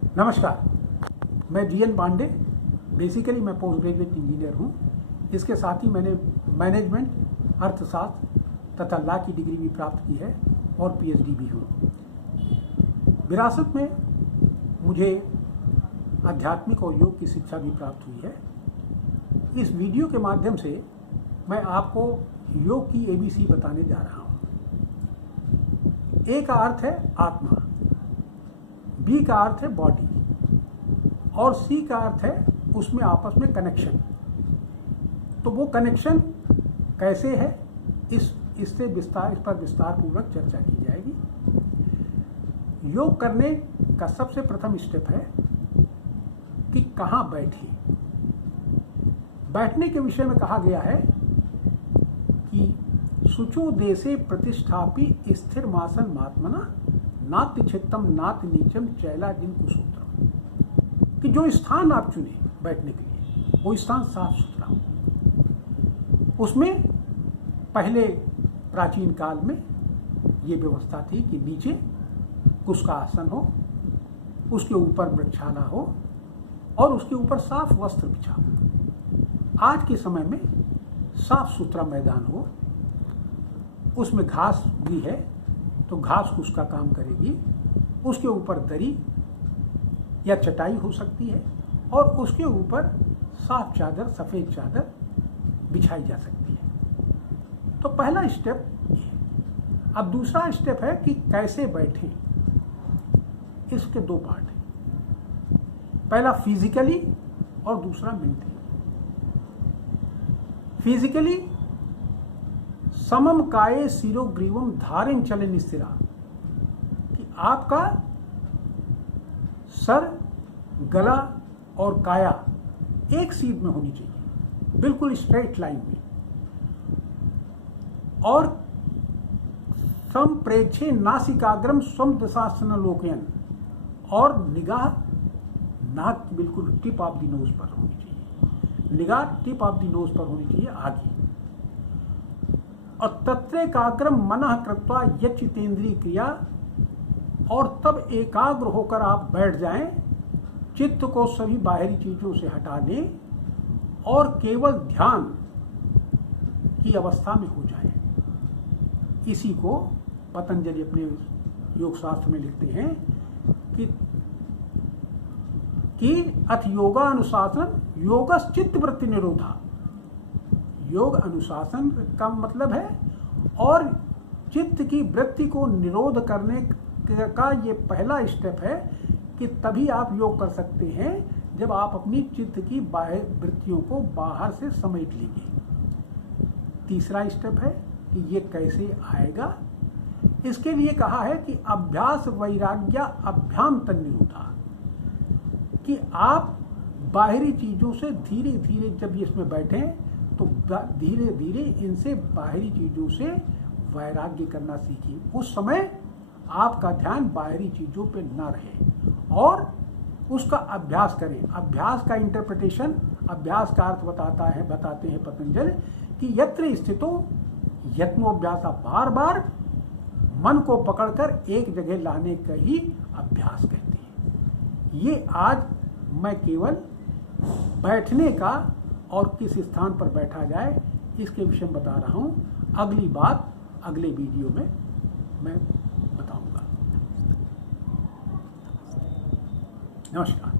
नमस्कार, मैं GN Pandey. Basically मैं पोस्ट ग्रेजुएट इंजीनियर हूँ। इसके साथ ही मैंने मैनेजमेंट, अर्थशास्त्र तथा लॉ की डिग्री भी प्राप्त की है और पीएचडी भी हूँ। विरासत में मुझे आध्यात्मिक और योग की शिक्षा भी प्राप्त हुई है। इस वीडियो के माध्यम से मैं आपको योग की एबीसी बताने जा रहा हूँ। ए का अर्थ है आत्मा, बी का अर्थ है बॉडी और सी का अर्थ है उसमें आपस में कनेक्शन। तो वो कनेक्शन कैसे है, इस पर विस्तार पूर्वक चर्चा की जाएगी। योग करने का सबसे प्रथम स्टेप है कि कहाँ बैठे। बैठने के विषय में कहा गया है कि शुचो देशे प्रतिष्ठापि स्थिर मासन महात्मना नात्य चित्तम नात्य नीचम चैला जिन कुसूत्रम। कि जो स्थान आप चुने बैठने के लिए वो स्थान साफ सुथरा हो। उसमें पहले प्राचीन काल में ये व्यवस्था थी कि नीचे कुश का आसन हो, उसके ऊपर वृक्षाला हो और उसके ऊपर साफ वस्त्र बिछा हो। आज के समय में साफ सुथरा मैदान हो, उसमें घास भी है तो घास कुश का काम करेगी, उसके ऊपर दरी या चटाई हो सकती है और उसके ऊपर साफ चादर, सफ़ेद चादर बिछाई जा सकती है। तो पहला स्टेप ये है। अब दूसरा स्टेप है कि कैसे बैठें। इसके दो पार्ट हैं, पहला फिजिकली और दूसरा मेंटली। फिजिकली समम काये शिरो ग्रीवम धारें चलन स्थिरा, कि आपका सर, गला और काया एक सीध में होनी चाहिए, बिल्कुल स्ट्रेट लाइन में। और संप्रेक्षे नासिकाग्रम स्वम दशासन लोकयन, और निगाह नाक बिल्कुल टिप ऑफ द नोज पर होनी चाहिए। निगाह टिप ऑफ द नोज पर होनी चाहिए, आगे। और तत्रेकाग्रम मनः कृत्वा यच्चितेन्द्रिय क्रिया, और तब एकाग्र होकर आप बैठ जाएं, चित्त को सभी बाहरी चीजों से हटा दें और केवल ध्यान की अवस्था में हो जाएं। इसी को पतंजलि अपने योग शास्त्र में लिखते हैं कि अथ योगानुशासन योगस चित्त वृत्ति निरोधा। योग अनुशासन का मतलब है और चित्त की वृत्ति को निरोध करने का ये पहला स्टेप है कि तभी आप योग कर सकते हैं जब आप अपनी चित्त की बाह्य वृत्तियों को बाहर से समेट लेंगे। तीसरा स्टेप है कि ये कैसे आएगा। इसके लिए कहा है कि अभ्यास वैराग्य अभ्याम तन्निरोधा, कि आप बाहरी चीजों से धीरे धीरे जब इसमें बैठें तो धीरे धीरे इनसे बाहरी चीजों से वैराग्य करना सीखिए। उस समय आपका ध्यान बाहरी चीजों पे न रहे और उसका अभ्यास करें। अभ्यास का इंटरप्रिटेशन, अभ्यास का अर्थ बताते हैं पतंजलि कि यत्र स्थितो यत्नोभ्यास, बार बार मन को पकड़कर एक जगह लाने का ही अभ्यास कहते हैं। ये आज मैं केवल बैठने का और किस स्थान पर बैठा जाए इसके विषय में बता रहा हूँ। अगली बात अगले वीडियो में मैं बताऊंगा। नमस्कार।